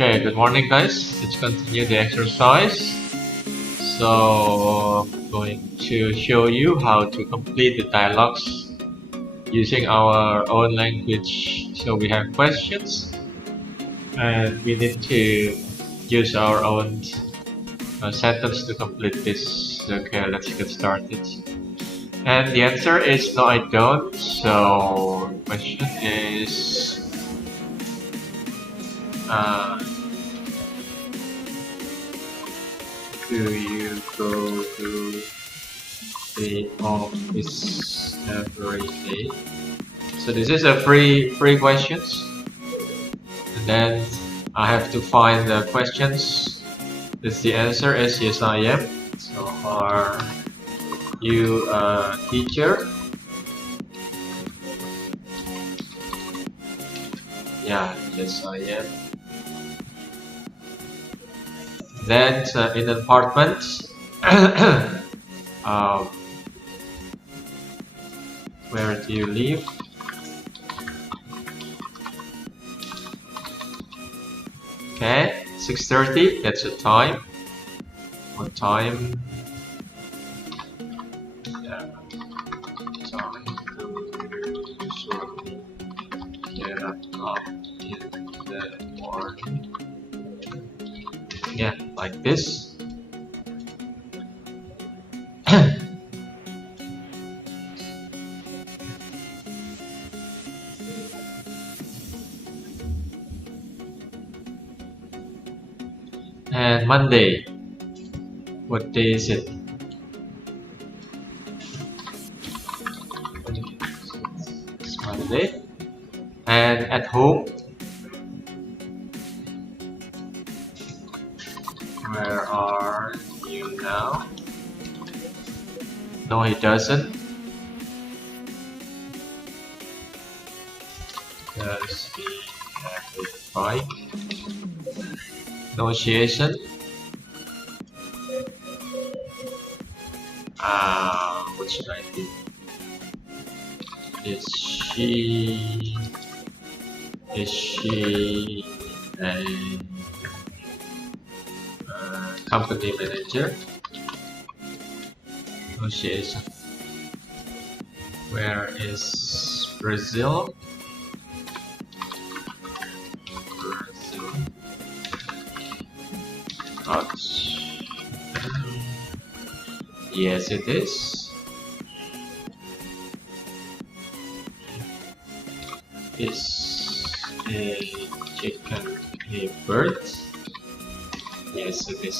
Okay, good morning guys. Let's continue the exercise. So I'm going to show you how to complete the dialogues using our own language. So we have questions and we need to use our own sentence to complete this. Okay, let's get started. And the answer is no, I don't. So the question is do you go to the office every day? So this is a free questions, and then I have to find the questions. This the answer is yes I am. So are you a teacher? Yeah, yes I am. Then in an apartment, where do you live? Okay, 6:30. That's the time. What time? Yeah, time to usually get up in the morning. Yeah, like this. And Monday, what day is it? It's Monday. And at home, where are you now? No, he doesn't. Does he have a bike? Negotiation. What should I do? Is she a company manager? Negotiation. Where is Brazil? Brazil. Yes, it is. Is a chicken a bird? Yes, it is.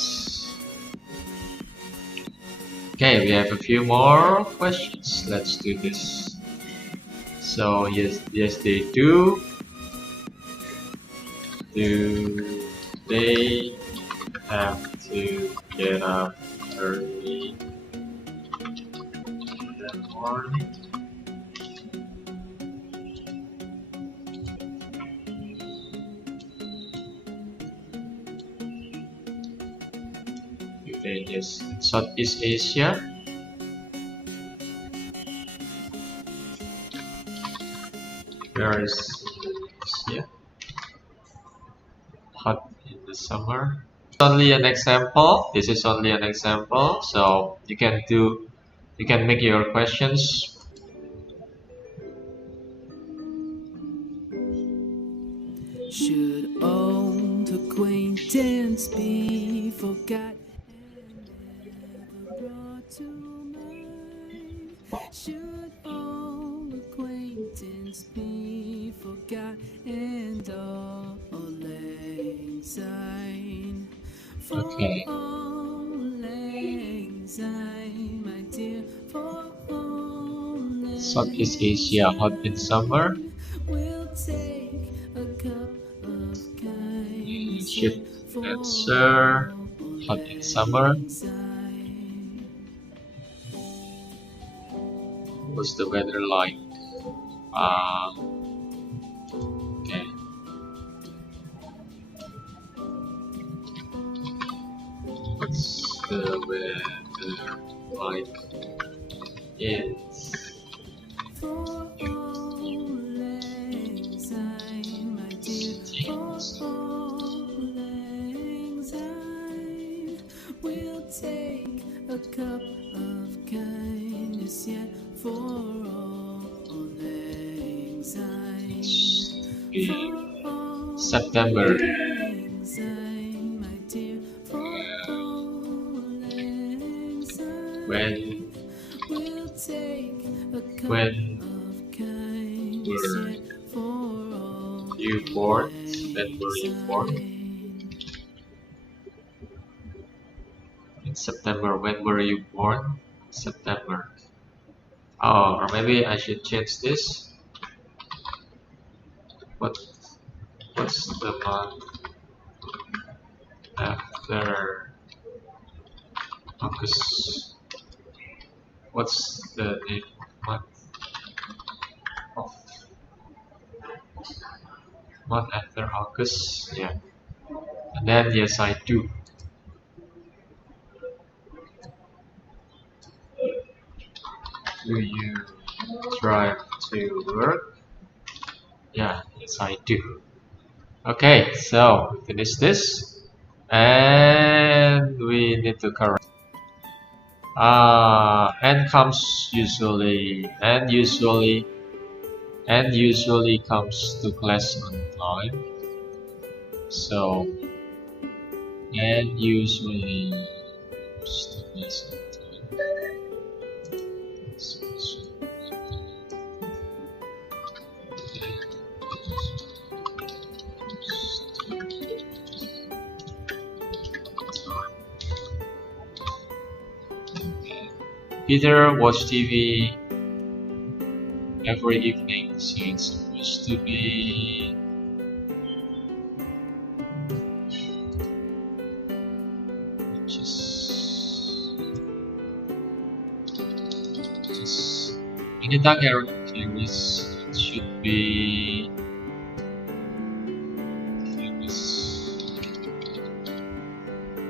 Okay, we have a few more questions. Let's do this. So yes, they do. Do they have to get up early in the morning? Okay, yes, Southeast Asia. Where is Asia? Hot in the summer. Only an example. This is only an example, so you can make your questions. Should old acquaintance be forgot and never brought to mind? Should old acquaintance be forgot and all lang syne? Okay. For all lang syne, my dear, for all lang Southeast Asia, hot in summer. we'll take a cup of You kindness should answer hot in summer. What's the weather like? Okay. What's the weather like in cup of kindness yet for all anxiety, for all September. anxiety, my dear, for all anxiety. We'll take a cup of kindness Were yet for all you born? When were you born? In September. When were you born? September. Oh, or maybe I should change this. What? What's the month after August? What's the name month of month after August? Yeah. And then yes, I do. Do you drive to work? Yeah, yes, I do. Okay, so finish this, and we need to correct. And comes usually, and usually comes to class on time. So and usually comes to class on time. Peter watch TV every evening, so it's supposed to be just when the dark arrow carries, it should be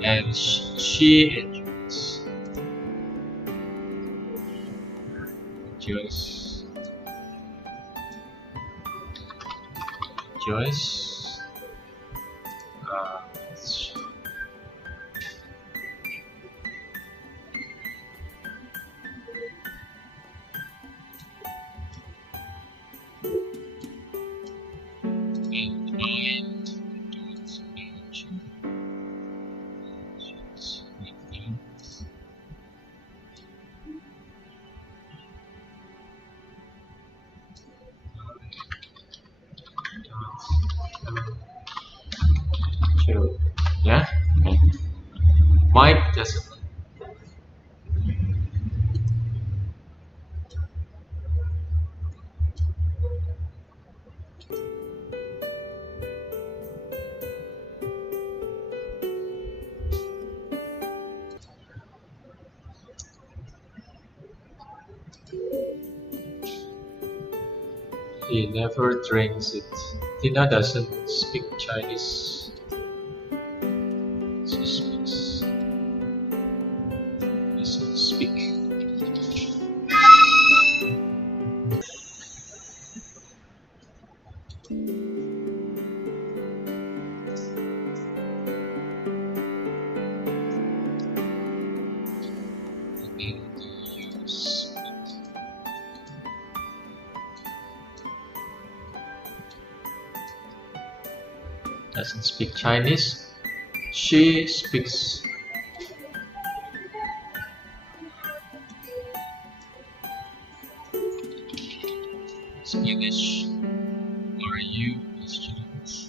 and she enjoys. Joyce. Joyce. Uh, yeah, might doesn't. He never drinks it. Tina doesn't speak Chinese. She speaks. Doesn't speak. Doesn't speak Chinese. She speaks Spanish. Are you students?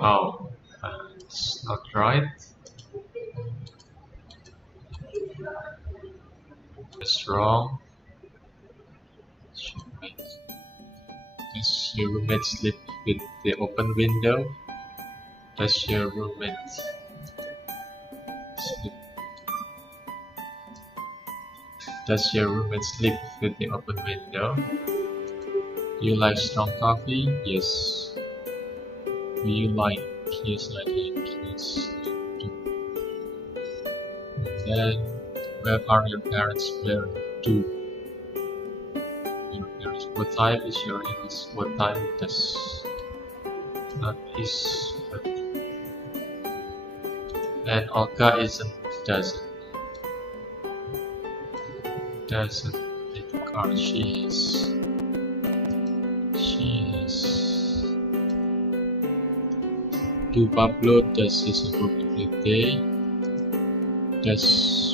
Oh, it's not right. It's wrong. Does your roommate sleep with the open window? Does your roommate sleep? Does your roommate sleep with the open window? You like strong coffee? Yes. Do you like? Yes, I like. Yes. And then Where are your parents? Where do your parents? What time is your English? What time does not is? And Olga isn't doesn't need a car. She is. Do Pablo does his homework every day? Does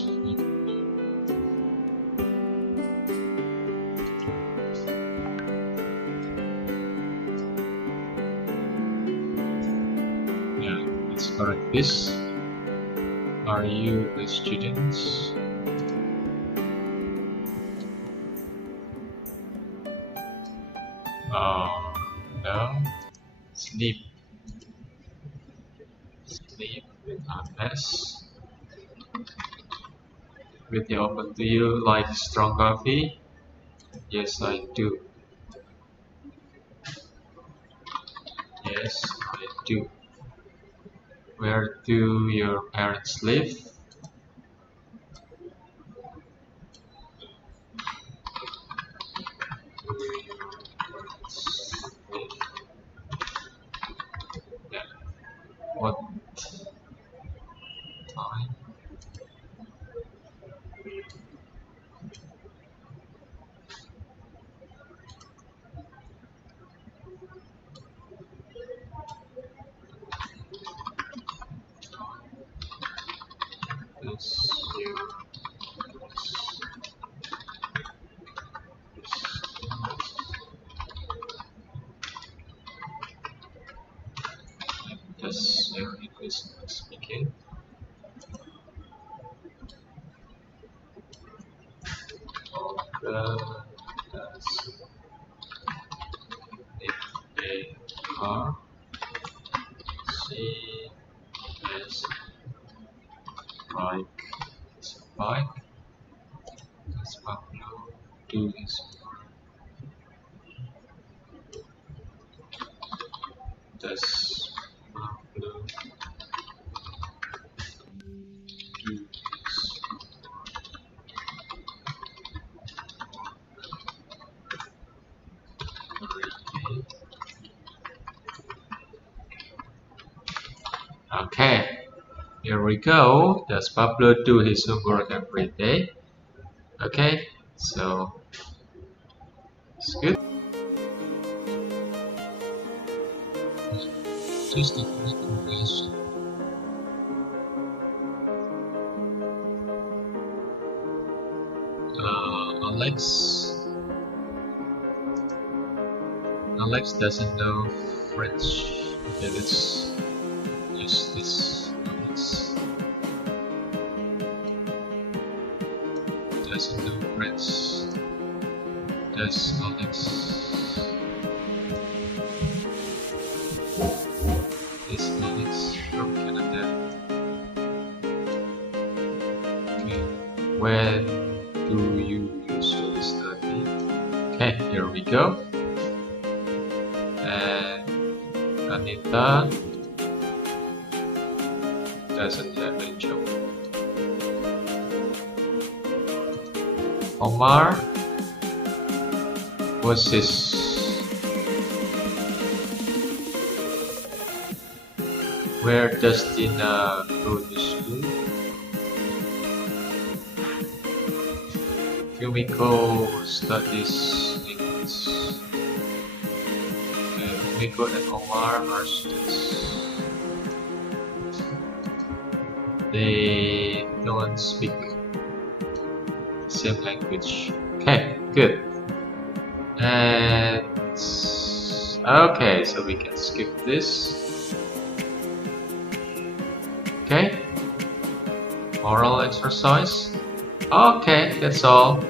yeah, let's correct this. Are you a student? No. Sleep with Agnes. With the open, do you like strong coffee? Yes, I do. Yes, I do. Where do your parents live? Yeah. What time? Does your English speaking? Does if they are she has bike his bike? Does Pablo do his work? Does Pablo do his every day? Okay, here we go. Does Pablo do his homework every day? Okay, so it's good. Just a quick question. Alex doesn't know French. Okay, let's use this. Alex doesn't know French. Does Alex? Is Alex from Canada? Okay. When do you usually study? Okay, here we go. And Anita doesn't have a job. Omar was his where does Dina go to school? Yumiko studies English. Yumiko and Omar are students. They don't speak the same language. Okay, good. And okay, so we can skip this. Okay, moral exercise. Okay, that's all.